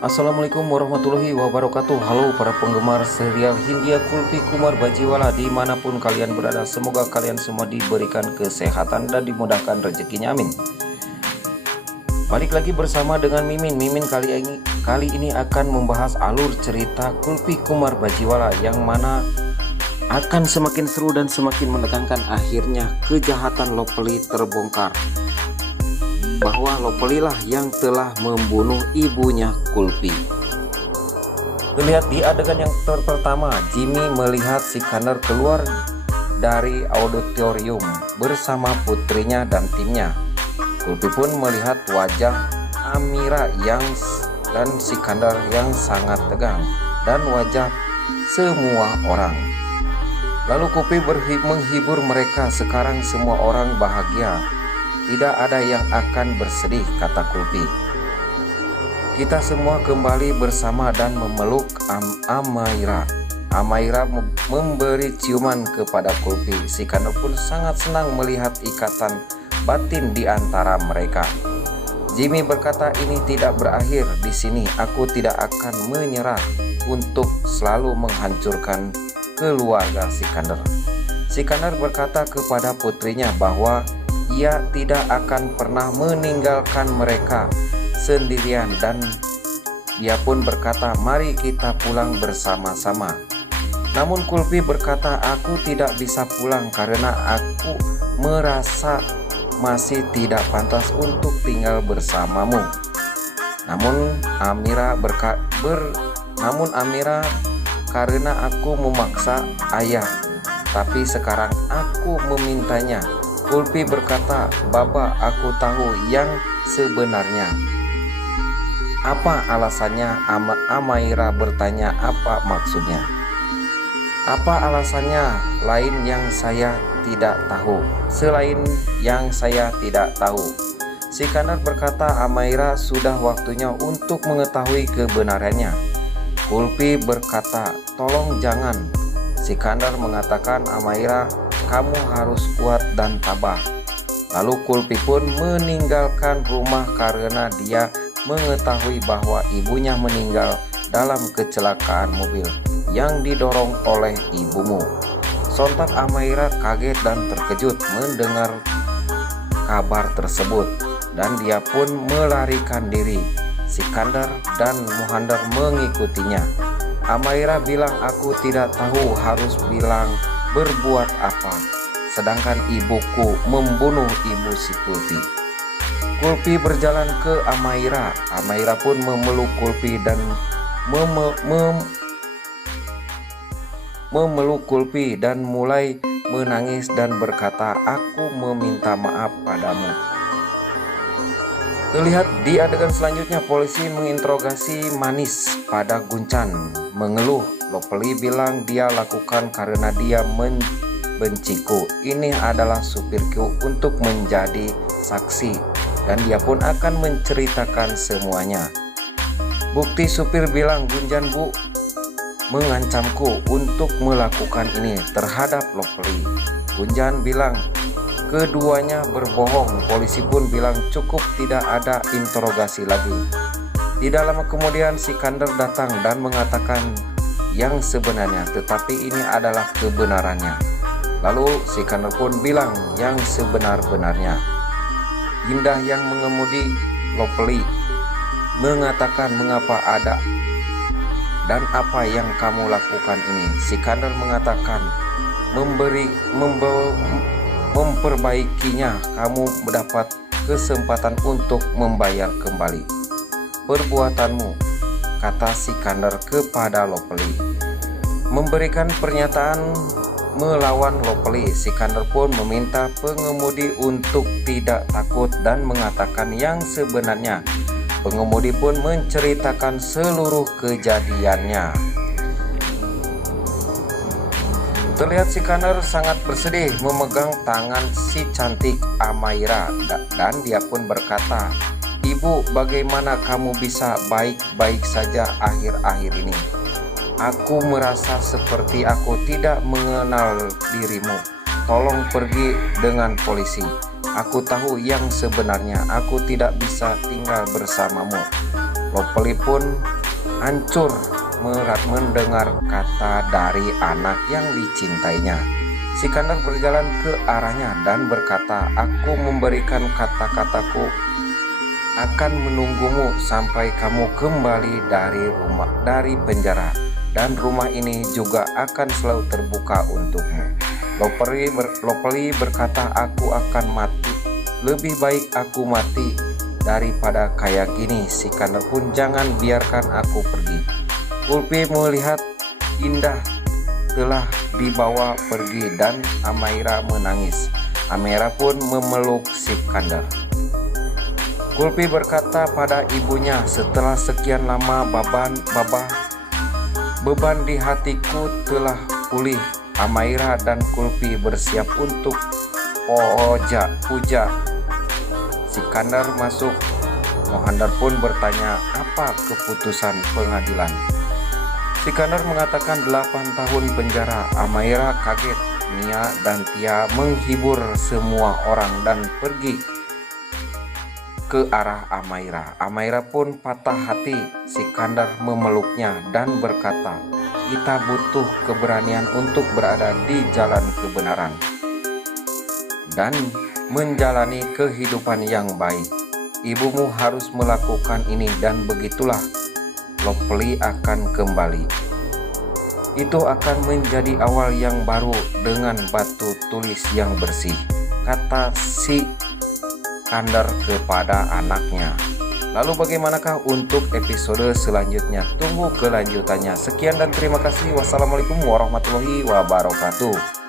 Assalamualaikum warahmatullahi wabarakatuh. Halo para penggemar serial Hindia Kulfi Kumar Bajiwala dimanapun kalian berada. Semoga kalian semua diberikan kesehatan dan dimudahkan rezekinya, amin. Balik lagi bersama dengan Mimin. Mimin kali ini akan membahas alur cerita Kulfi Kumar Bajiwala yang mana akan semakin seru dan semakin menegangkan. Akhirnya kejahatan Lopeli terbongkar, bahwa Lopeli lah yang telah membunuh ibunya Kulfi. Terlihat di adegan yang pertama, Jimmy melihat si Kaner keluar dari auditorium bersama putrinya dan timnya. Kulfi pun melihat wajah Amira dan si Kaner yang sangat tegang dan wajah semua orang. Lalu Kulfi menghibur mereka. Sekarang semua orang bahagia. Tidak ada yang akan bersedih, kata Kulfi. Kita semua kembali bersama dan memeluk Amaira. Amaira memberi ciuman kepada Kulfi. Si Kaner pun sangat senang melihat ikatan batin di antara mereka. Jimmy berkata, ini tidak berakhir di sini. Aku tidak akan menyerah untuk selalu menghancurkan keluarga si Kaner. Si Kaner berkata kepada putrinya bahwa ia tidak akan pernah meninggalkan mereka sendirian, dan dia pun berkata, mari kita pulang bersama-sama. Namun Kulfi berkata, aku tidak bisa pulang karena aku merasa masih tidak pantas untuk tinggal bersamamu. Namun Amira, karena aku memaksa ayah, tapi sekarang aku memintanya. Kulfi berkata, Baba, aku tahu yang sebenarnya. Apa alasannya? Amaira bertanya, apa maksudnya? Apa alasannya lain yang saya tidak tahu? Selain yang saya tidak tahu. Si Kaner berkata, Amaira, sudah waktunya untuk mengetahui kebenarannya. Kulfi berkata, tolong jangan. Si Kaner mengatakan, Amaira, kamu harus kuat dan tabah. Lalu Kulfi pun meninggalkan rumah karena dia mengetahui bahwa ibunya meninggal dalam kecelakaan mobil yang didorong oleh ibumu. Sontak Amaira kaget dan terkejut mendengar kabar tersebut, dan dia pun melarikan diri. Sikandar dan Muhandar mengikutinya. Amaira bilang, aku tidak tahu harus berbuat apa, sedangkan ibuku membunuh ibu si Kulfi. Kulfi berjalan ke Amaira. Amaira pun memeluk Kulfi dan memeluk Kulfi dan mulai menangis dan berkata, aku meminta maaf padamu. Terlihat di adegan selanjutnya, polisi menginterogasi Manis pada Guncan. Mengeluh, Lopeli bilang dia lakukan karena dia membenciku. Ini adalah supirku untuk menjadi saksi, dan dia pun akan menceritakan semuanya. Bukti supir bilang, Gunjan Bu mengancamku untuk melakukan ini terhadap Lopeli. Gunjan bilang keduanya berbohong. Polisi pun bilang cukup, tidak ada interogasi lagi. Tidak lama kemudian si Kander datang dan mengatakan yang sebenarnya, tetapi ini adalah kebenarannya. Lalu si Kander pun bilang yang sebenar-benarnya. Indah yang mengemudi Lopeli mengatakan, mengapa ada dan apa yang kamu lakukan ini? Si Kander mengatakan, memperbaikinya. Kamu mendapat kesempatan untuk membayar kembali perbuatanmu, kata si Kander kepada Lopeli. Memberikan pernyataan melawan Lopeli, si Kander pun meminta pengemudi untuk tidak takut dan mengatakan yang sebenarnya. Pengemudi pun menceritakan seluruh kejadiannya. Terlihat si Kaner sangat bersedih memegang tangan si cantik Amaira, dan dia pun berkata, Ibu, bagaimana kamu bisa baik-baik saja akhir-akhir ini? Aku merasa seperti aku tidak mengenal dirimu. Tolong pergi dengan polisi. Aku tahu yang sebenarnya. Aku tidak bisa tinggal bersamamu. Lopeli pun hancur mendengar kata dari anak yang dicintainya. Sikandar berjalan ke arahnya dan berkata, "Aku memberikan kata-kataku akan menunggumu sampai kamu kembali dari penjara, dan rumah ini juga akan selalu terbuka untukmu." Lopeli berkata, "Aku akan mati. Lebih baik aku mati daripada kayak gini. Sikandar pun jangan biarkan aku pergi." Kulpi melihat Indah telah dibawa pergi dan Amaira menangis. Amaira pun memeluk Sikandar. Kulpi berkata pada ibunya, "Setelah sekian lama beban di hatiku telah pulih." Amaira dan Kulpi bersiap untuk puja. Sikandar masuk. Mohandar pun bertanya, "Apa keputusan pengadilan?" Sikandar mengatakan 8 tahun penjara. Amaira kaget. Nia dan Tia menghibur semua orang dan pergi ke arah Amaira. Amaira pun patah hati. Sikandar memeluknya dan berkata, "Kita butuh keberanian untuk berada di jalan kebenaran dan menjalani kehidupan yang baik. Ibumu harus melakukan ini dan begitulah Lopeli akan kembali. Itu akan menjadi awal yang baru dengan batu tulis yang bersih," kata Sikandar kepada anaknya. Lalu bagaimanakah untuk episode selanjutnya? Tunggu kelanjutannya. Sekian dan terima kasih. Wassalamualaikum warahmatullahi wabarakatuh.